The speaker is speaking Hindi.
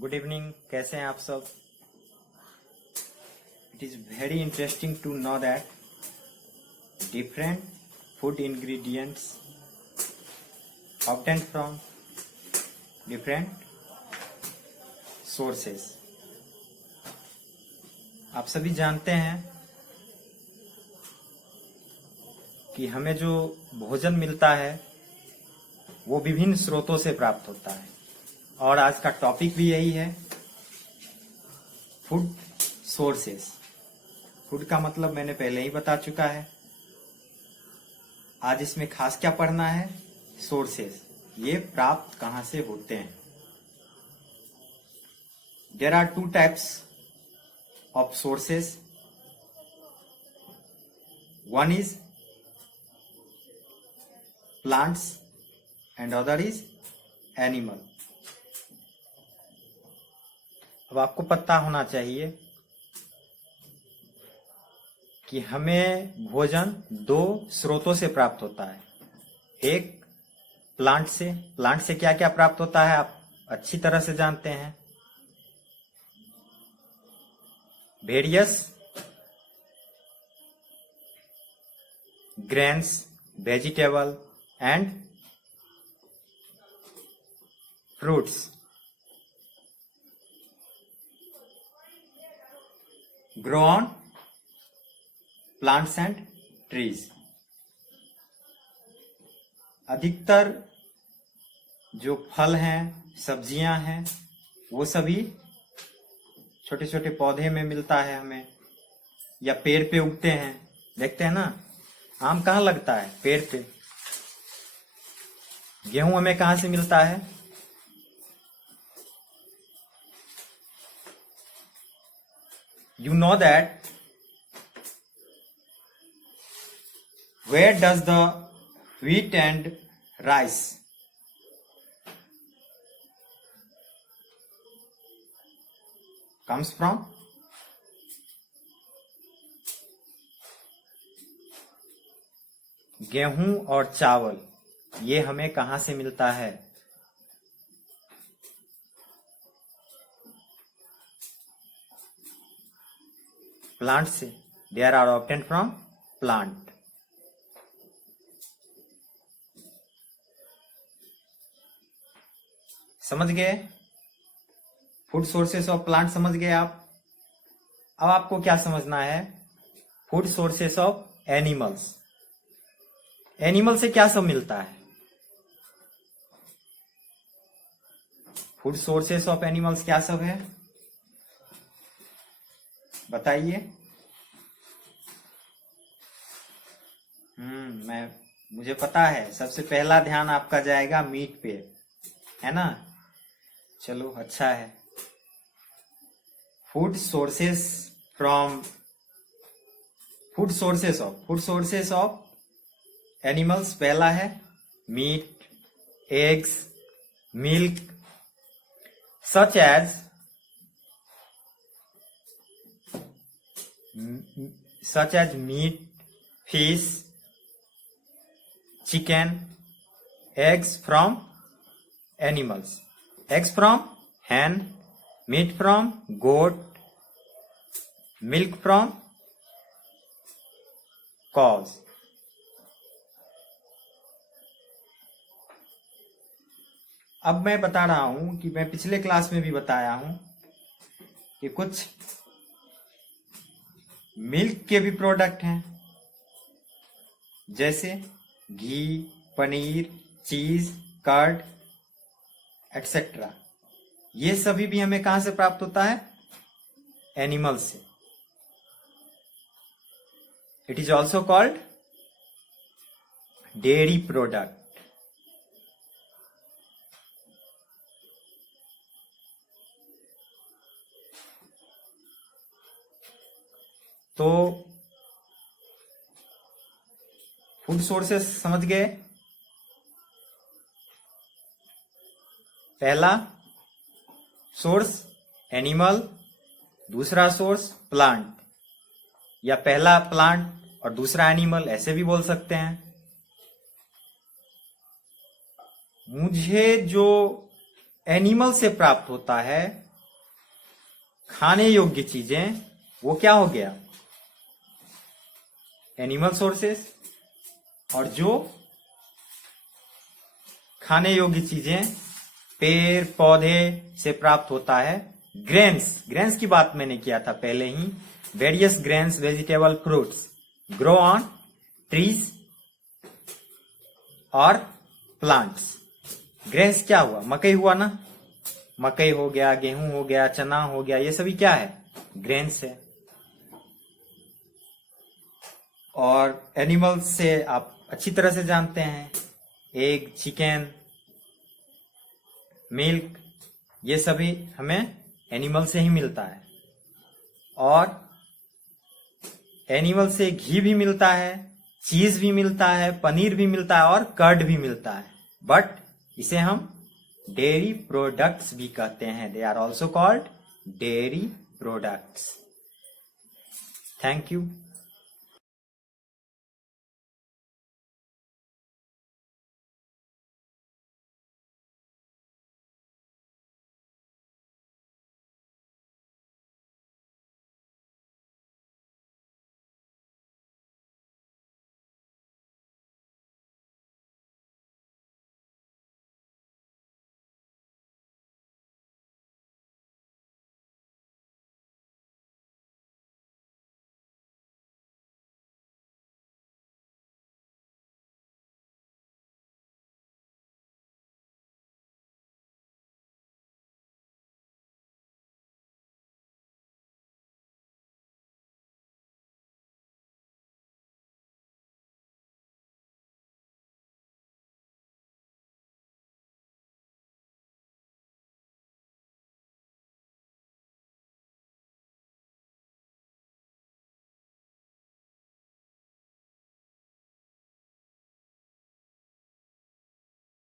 Good evening. कैसे हैं आप सब? It is very interesting to know that different food ingredients obtained from different sources। आप सभी जानते हैं कि हमें जो भोजन मिलता है वो विभिन्न स्रोतों से प्राप्त होता है, और आज का टॉपिक भी यही है, फूड सोर्सेस। फूड का मतलब मैंने पहले ही बता चुका है। आज इसमें खास क्या पढ़ना है? सोर्सेस, ये प्राप्त कहां से होते हैं। There are two types of sources. One is plants and other is animal. अब आपको पता होना चाहिए कि हमें भोजन दो स्रोतों से प्राप्त होता है। एक प्लांट से। प्लांट से क्या क्या प्राप्त होता है आप अच्छी तरह से जानते हैं। Various grains, vegetable and fruits grow on plants and trees. अधिकतर जो फल हैं, सब्जियां हैं, वो सभी छोटे छोटे पौधे में मिलता है हमें, या पेड़ पे उगते हैं। देखते हैं ना, आम कहाँ लगता है? पेड़ पे। गेहूं हमें कहां से मिलता है? You know that where does the wheat and rice comes from? गेहूं और चावल ये हमें कहां से मिलता है? प्लांट से। They are obtained from plant. समझ गए? फूड सोर्सेस ऑफ प्लांट समझ गए आप। अब आपको क्या समझना है? Food sources of animals. Animal से क्या सब मिलता है? फूड सोर्सेस ऑफ एनिमल्स क्या सब है बताइए। मुझे पता है सबसे पहला ध्यान आपका जाएगा मीट पे, है ना? चलो अच्छा है। Food sources of animals. पहला है meat, eggs, milk, such as meat, fish, chicken, eggs from animals, eggs from hen, meat from goat, milk from cows। अब मैं बता रहा हूं कि मैं पिछले क्लास में भी बताया हूं कि कुछ मिल्क के भी प्रोडक्ट हैं, जैसे घी, पनीर, चीज, कर्ड एक्सेट्रा। ये सभी भी हमें कहां से प्राप्त होता है? एनिमल से। It is also called dairy product. तो फूड सोर्सेस समझ गए। पहला सोर्स एनिमल, दूसरा सोर्स प्लांट, या पहला प्लांट और दूसरा एनिमल, ऐसे भी बोल सकते हैं। मुझे जो एनिमल से प्राप्त होता है खाने योग्य चीजें, वो क्या हो गया, एनिमल सोर्सेस। और जो खाने योग्य चीजें पेड़ पौधे से प्राप्त होता है, ग्रेन्स की बात मैंने किया था पहले ही। Various grains vegetable fruits grow on trees और प्लांट्स। ग्रेन्स क्या हुआ, मकई हुआ ना, मकई हो गया, गेहूं हो गया, चना हो गया, ये सभी क्या है, ग्रेन्स है। और एनिमल्स से आप अच्छी तरह से जानते हैं, एग, चिकन, मिल्क, ये सभी हमें एनिमल से ही मिलता है। और एनिमल से घी भी मिलता है, चीज भी मिलता है, पनीर भी मिलता है और कर्ड भी मिलता है। बट इसे हम डेयरी प्रोडक्ट्स भी कहते हैं। They are also called dairy products. Thank you.